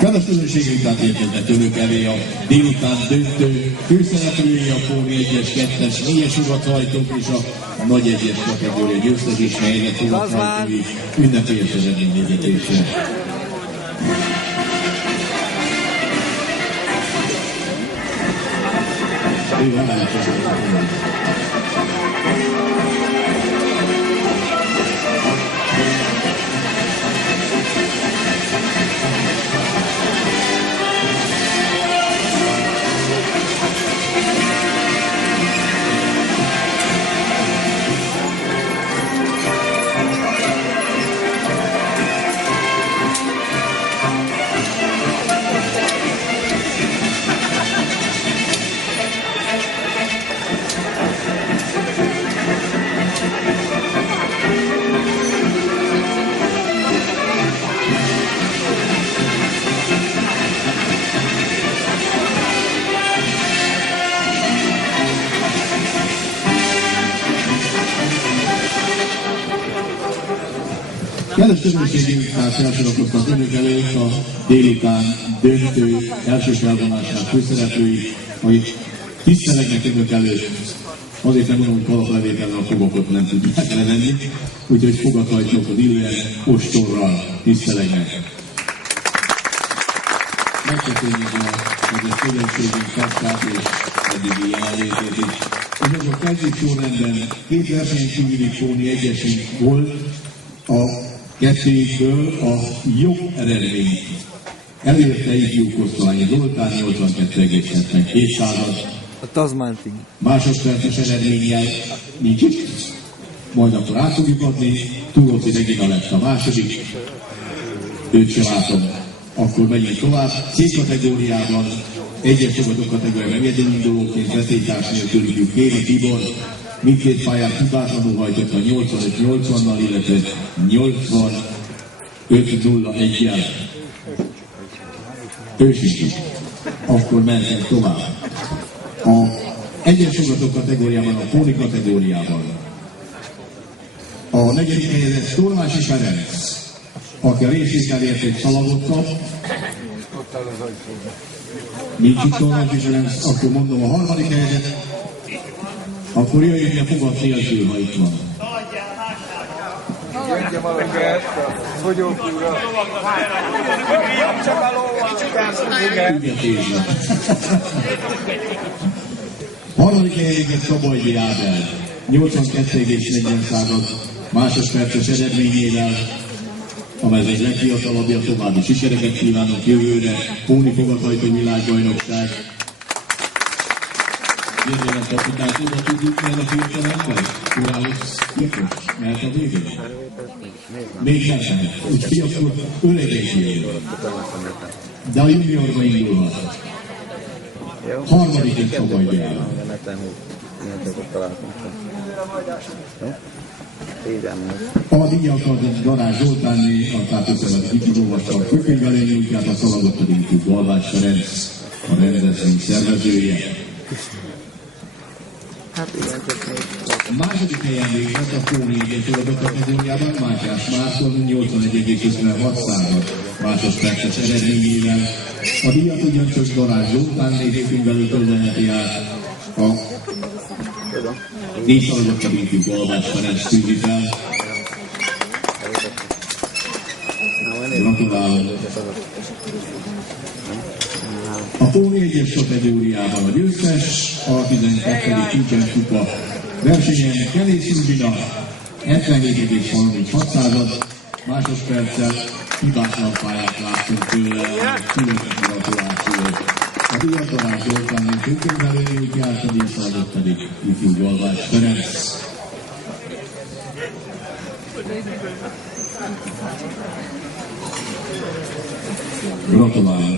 Kedves közönségünk, tehát érkeznek önök elé a délután döntő főszereplői, a Póni 1-es, 2-es, 4-es ugathajtók és a nagy 1-es kategória győztes és helyzet ugathajtói ünnepélyes eredményvezetésre. Kedves közönségünk, tehát felsorakoztak önök előtt a délután döntő első felvonásának főszereplői, akik tisztelegnek önök előtt. Azért nem mondom, hogy kalaplevétellel a fogokot nem tudják levenni, úgyhogy fogathajtók az illően ostorral tisztelegnek. Megköszönjük a közönségünk kapcsát és eddigi jelenlétét is. És azok kezdjük sorrendben, két versenyen kívüli Póni 1-esünk volt, a kettőjükből a jobb eredményt elérte ifjú Kosztolányi Zoltán 82,72. A Tasmantig. Másodperces eredménnyel nincs itt, majd akkor át fogjuk adni. Túróci Regina lett a második, őt sem látom. Akkor megyünk tovább. C-kategóriában, egyes fogadó kategóriában egyedülindulóként vetélytárs nélkül ifjú Kéri Tibor, mindkét pályát hibátlanul hajtott a 85-80-nal, illetve 85-01-jel. Ősintjük. Akkor mehetünk tovább. A egyes fogadó kategóriában, a Póni kategóriában a negyedik helyezett Tormási Ferenc, aki a részvételért egy szalagot kap. Nincs itt Tormási Ferenc, akkor mondom a harmadik helyezett. Akkor jöjjön a fogad nélkül, ha itt van. Jöjjön valaki ezt a fogyókúra. Csak a lóval. Igen. Harmadik helyezett Szabolyi Ábel, 82,40 másodperces eredményével, a mezőny legfiatalabbja, további sikereket kívánok jövőre, Póni fogadhajtó világbajnokság. Jöjjön a kapitányt, oda tudjuk meg a fiatalember? Urális Jakos, mert a végén? Még nem lehet. Úgyhogy akkor öregek jön. De a juniorba indulhat. Harmadikét fogadja el. A díjakat Garázs Zoltánné, a tátószervezet kifogóvassal főkönyvelő nyújtját, a szalagot pedig Galvács Ferenc, a rendezvény szervezője. A második helyen végzett a Póni 1-es fogadó kategóriában Mátyás Márton 81,26 másodperces eredményével. A díjat ugyancsak Garázs Zoltán névkönyvelő közönheti át, a négy szalagot pedig Galvács Ferenc tűzi fel. Gratulálok! A Póni 1-es kategóriában a győztes, a 12. Kincsen kupa versenyen Kelész Júzsina 77,36 másodperccel hibátlan pályát láttunk tőle, született gratulációt. A díjat Garázs Zoltán főkönyvelő nyújtját, a díjszalagot pedig ifjú Galvács Ferenc. Gratulálok!